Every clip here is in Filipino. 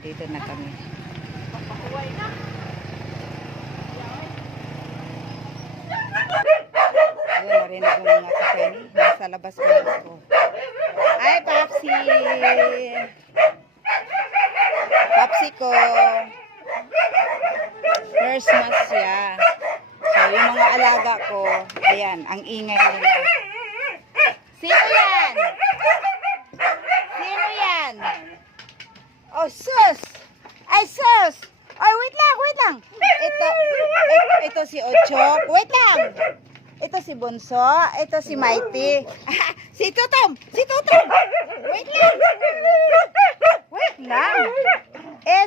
Dito na kami. Ayun, narinig ko mga kapeni. Nasa labas ko ako. Hi, Papsi! Papsi ko. Christmas siya. So, yung mga alaga ko, ayan, ang ingay nila. Sino yan? Sino yan? Oh, sus! Ay, sus! Ay, wait lang! Ito si Ochok. Wait lang! Ito si Bunso. Ito si Mighty. Si Tutom! Wait lang! Wait lang!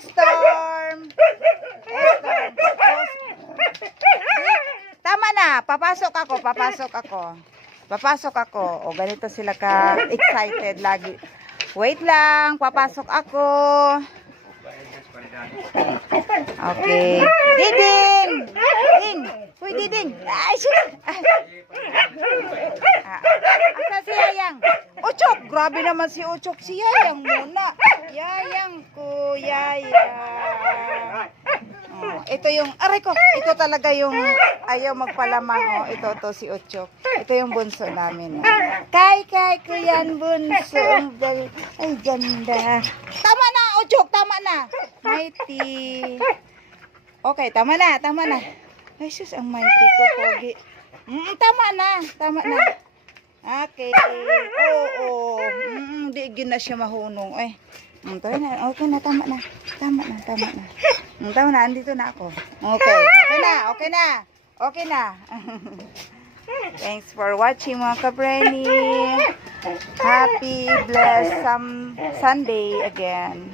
Storm! Tama na! Papasok ako. O, ganito sila ka-excited lagi. Wait lang! Papasok ako. Okay. Diding! Uy, Diding! Ay, shit! Asa si Yayang? Ochok! Grabe naman si Ochok. Si Yayang muna. Yayang ko, Yayang. Oh, ito yung, aray ko, ito talaga yung ayaw magpalamang. Oh, ito si Ochok. Ito yung bunso namin. Kay ko yan, bunso. Ay, ganda. Tama na, Ochok, tama na. Mighty. Okay, tama na. Ay, sus, ang mighty ko, pogi. Tama na. Okay. Oo. Di na siya mahunong. Ay. Okay na, tama na. Tama na, andito na ako. Okay na. Thanks for watching mga kabreni. Happy, blessed Sunday again.